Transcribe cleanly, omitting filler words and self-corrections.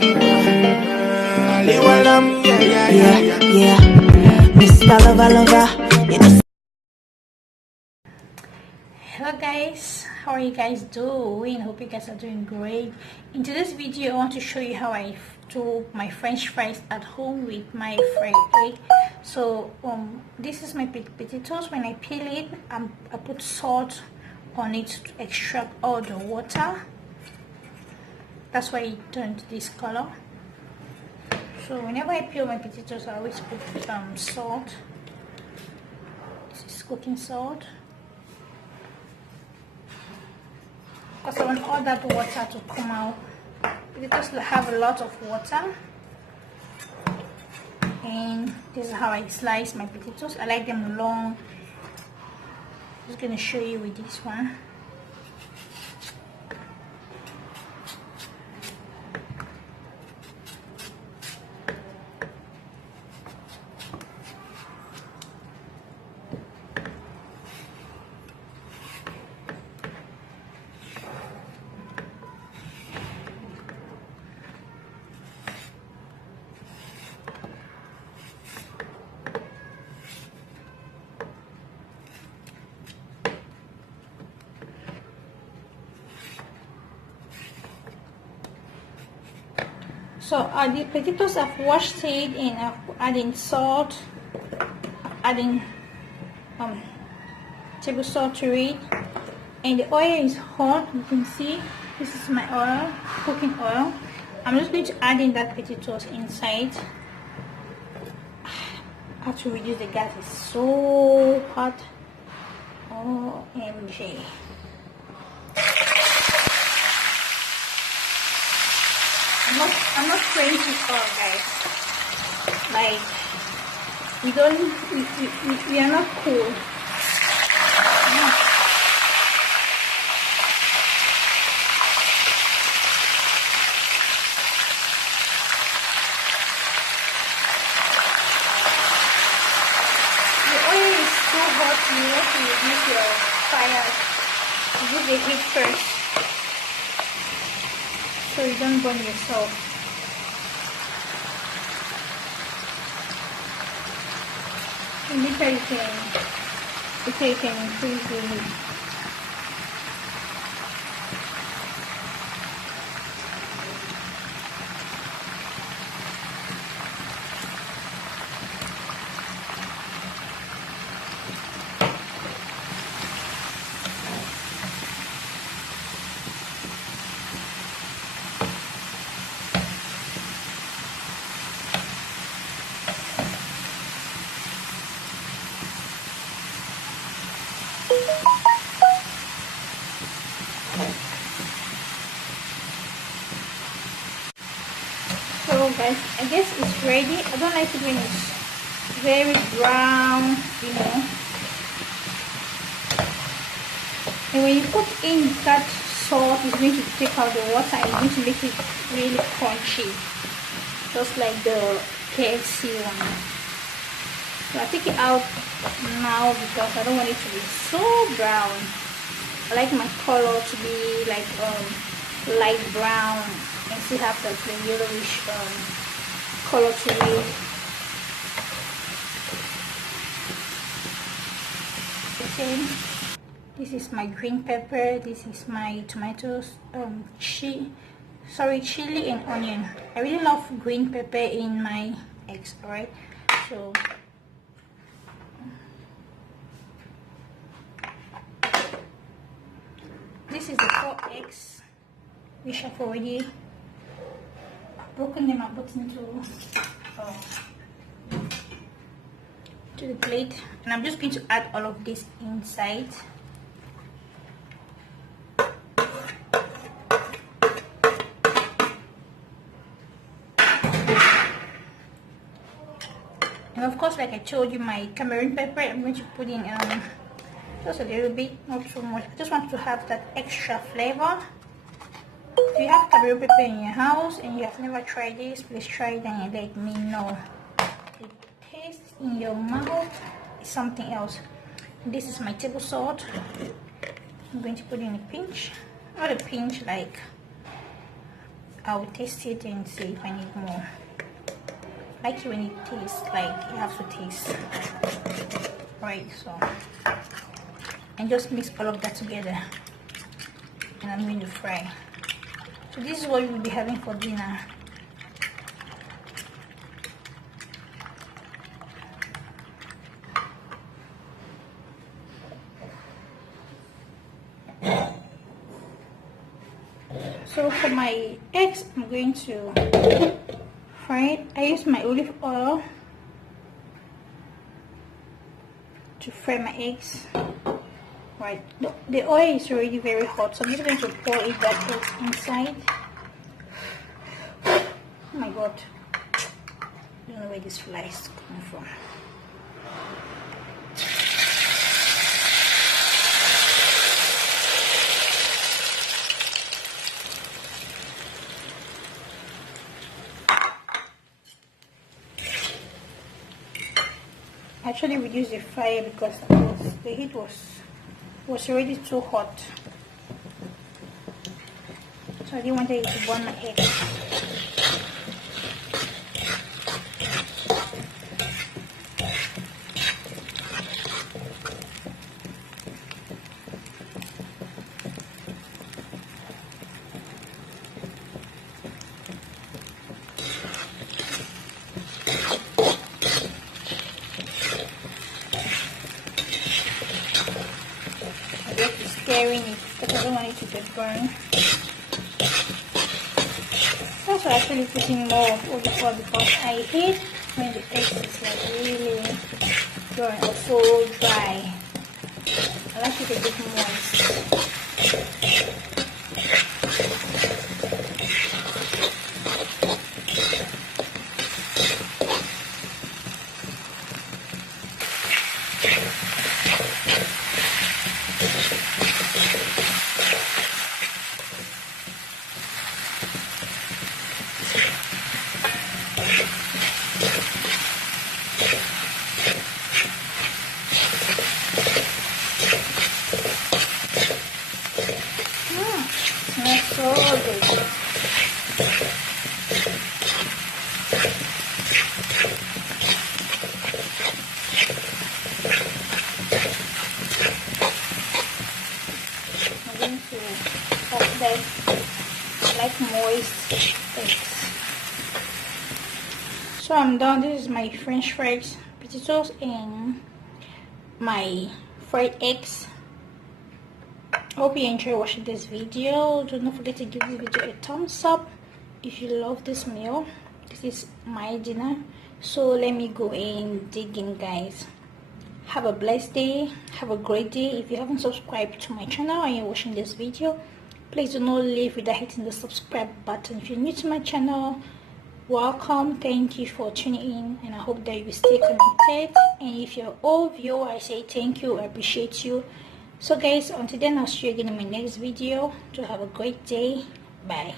Yeah, Mr. Lover, you know. Hello guys, how are you guys doing? Hope you guys are doing great. In today's video I want to show you how I do my french fries at home with my fried egg. So this is my potatoes. When I peel it, I put salt on it to extract all the water. That's why it turned this color. So whenever I peel my potatoes, I always put salt. This is cooking salt, because I want all that water to come out. Potatoes have a lot of water, and this is how I slice my potatoes. I like them long. I'm just gonna show you with this one. So the potatoes, I've washed it and I've added salt, adding table salt to it, and the oil is hot. You can see this is my oil, cooking oil. I'm just going to add in that potatoes inside. I have to reduce the gas, it's so hot. OMG. I'm not trying to fall, guys. Like, we are not cool. No. The oil is so hot, you have to reduce your fire. Reduce the heat first, so you don't burn yourself. And later you can increase the heat. So guys, I guess it's ready. I don't like it when it's very brown, you know. And when you put in that salt, it's going to take out the water and it's going to make it really crunchy, just like the KFC one. So I take it out now because I don't want it to be so brown. I like my color to be like light brown and still have the yellowish color to it. Okay. This is my green pepper. This is my tomatoes, chili and onion. I really love green pepper in my eggs. Alright, so this is the 4 eggs which I've already broken them up, put into to the plate, and I'm just going to add all of this inside. And of course, like I told you, my Cameroon pepper, I'm going to put in just a little bit, not so much. I just want to have that extra flavor. If you have Cameroon pepper in your house and you have never tried this, please try it and let me know. The taste in your mouth is something else. This is my table salt. I'm going to put in a pinch, not a pinch, like I'll taste it and see if I need more. I like it when it tastes like you have to taste. Right, so and just mix all of that together, and I'm going to fry. So this is what we'll be having for dinner. So for my eggs, I'm going to fry it. I use my olive oil to fry my eggs. Right, the oil is already very hot, so I'm just going to pour it that eggs inside. Oh my god, I don't know where this fly is coming from. I actually reduced the fire because the heat was already too hot, so I didn't want it to burn my egg. Stirring it because I don't want it to get burned. Also, actually putting more of olive oil because I hate when the eggs is like really dry or so dry. I like it a bit moist. Smells so good. I'm going to pop that like moist eggs. So I'm done. This is my French fries, potatoes, and my fried eggs. I hope you enjoy watching this video. Do not forget to give this video a thumbs up if you love this meal. This is my dinner, so let me go and dig in, guys. Have a blessed day. Have a great day. If you haven't subscribed to my channel and you're watching this video, please do not leave without hitting the subscribe button. If you're new to my channel, welcome. Thank you for tuning in, and I hope that you will stay connected. And if you're old viewer, I say thank you. I appreciate you. So guys, until then, I'll see you again in my next video. To have a great day. Bye.